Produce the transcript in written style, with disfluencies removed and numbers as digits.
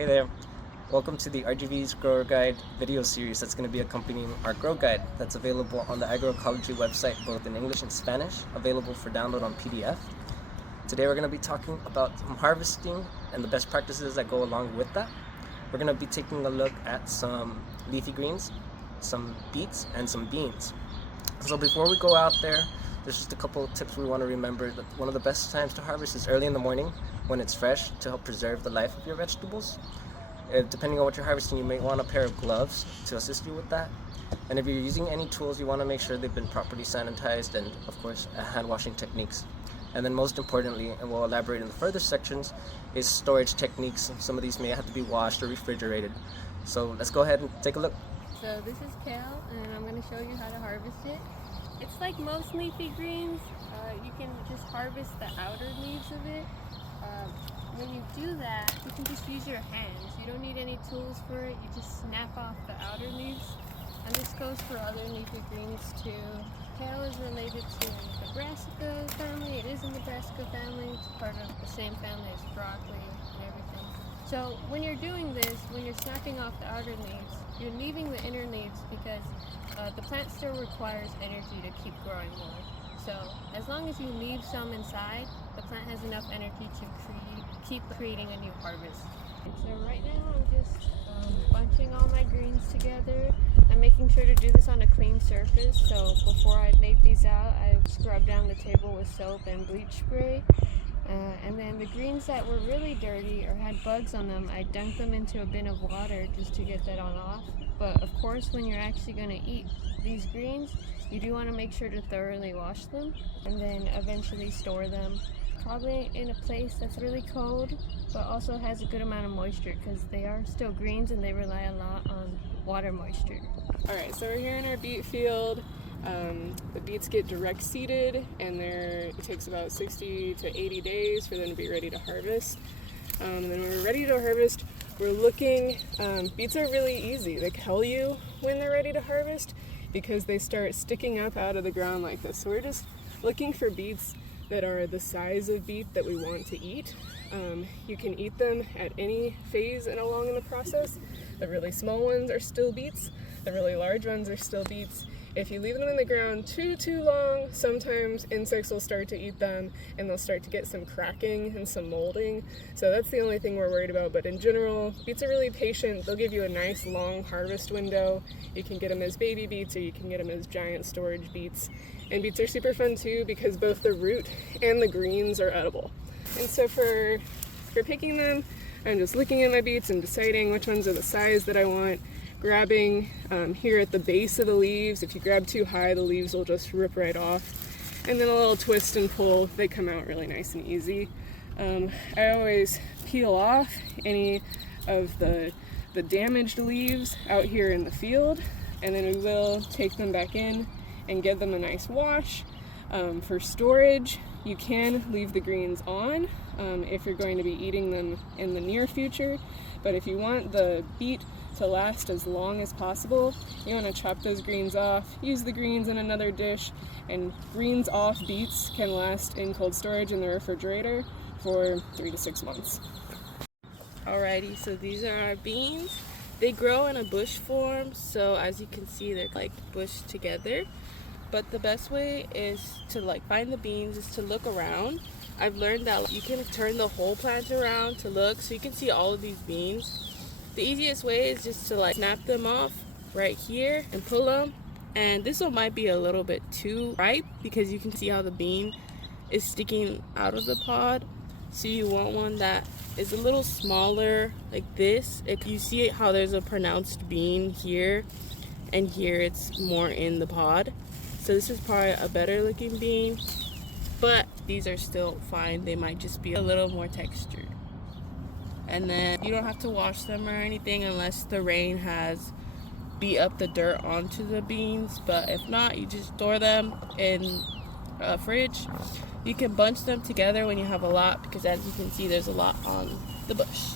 Hey there, welcome to the RGV's Grower Guide video series that's going to be accompanying our Grow Guide that's available on the agroecology website both in English and Spanish, available for download on PDF. Today we're going to be talking about some harvesting and the best practices that go along with that. We're going to be taking a look at some leafy greens, some beets, and some beans. So before we go out there, there's just a couple of tips we want to remember. That one of the best times to harvest is early in the morning when it's fresh to help preserve the life of your vegetables. Depending on what you're harvesting, you may want a pair of gloves to assist you with that. And if you're using any tools, you want to make sure they've been properly sanitized and, of course, hand washing techniques. And then most importantly, and we'll elaborate in the further sections, is storage techniques. Some of these may have to be washed or refrigerated. So let's go ahead and take a look. So this is kale, and I'm going to show you how to harvest it. It's like most leafy greens. You can just harvest the outer leaves of it. When you do that, you can just use your hands. You don't need any tools for it. You just snap off the outer leaves. And this goes for other leafy greens too. Kale is related to the brassica family. It is in the brassica family. It's part of the same family as broccoli and everything. So when you're doing this, when you're snapping off the outer leaves, you're leaving the inner leaves because the plant still requires energy to keep growing more. So as long as you leave some inside, the plant has enough energy to keep creating a new harvest. So right now I'm just bunching all my greens together. I'm making sure to do this on a clean surface. So before I laid these out, I scrubbed down the table with soap and bleach spray. And then the greens that were really dirty or had bugs on them, I dunked them into a bin of water just to get that on off. But of course, when you're actually going to eat these greens, you do want to make sure to thoroughly wash them and then eventually store them. Probably in a place that's really cold, but also has a good amount of moisture because they are still greens and they rely a lot on water moisture. Alright, so we're here in our beet field. The beets get direct seeded and it takes about 60 to 80 days for them to be ready to harvest. And then when we're ready to harvest, we're looking, beets are really easy. They tell you when they're ready to harvest because they start sticking up out of the ground like this. So we're just looking for beets that are the size of beet that we want to eat. You can eat them at any phase and along in the process. The really small ones are still beets. The really large ones are still beets. If you leave them in the ground too long, sometimes insects will start to eat them and they'll start to get some cracking and some molding. So that's the only thing we're worried about. But in general, beets are really patient. They'll give you a nice long harvest window. You can get them as baby beets or you can get them as giant storage beets. And beets are super fun too because both the root and the greens are edible. And so for picking them, I'm just looking at my beets and deciding which ones are the size that I want. Grabbing here at the base of the leaves. If you grab too high, the leaves will just rip right off. And then a little twist and pull, they come out really nice and easy. I always peel off any of the damaged leaves out here in the field, and then we will take them back in and give them a nice wash. For storage, you can leave the greens on if you're going to be eating them in the near future, but if you want the beet to last as long as possible, you want to chop those greens off, use the greens in another dish, and greens off beets can last in cold storage in the refrigerator for 3 to 6 months. Alrighty, so these are our beans. They grow in a bush form, so as you can see, they're like bushed together. But the best way is to find the beans is to look around. I've learned that you can turn the whole plant around to look, so you can see all of these beans. The easiest way is just to snap them off right here and pull them. And this one might be a little bit too ripe because you can see how the bean is sticking out of the pod. So you want one that is a little smaller like this. If you see how there's a pronounced bean here and here it's more in the pod. So this is probably a better looking bean, but these are still fine. They might just be a little more textured. And then you don't have to wash them or anything unless the rain has beat up the dirt onto the beans. But if not, you just store them in a fridge. You can bunch them together when you have a lot because as you can see, there's a lot on the bush.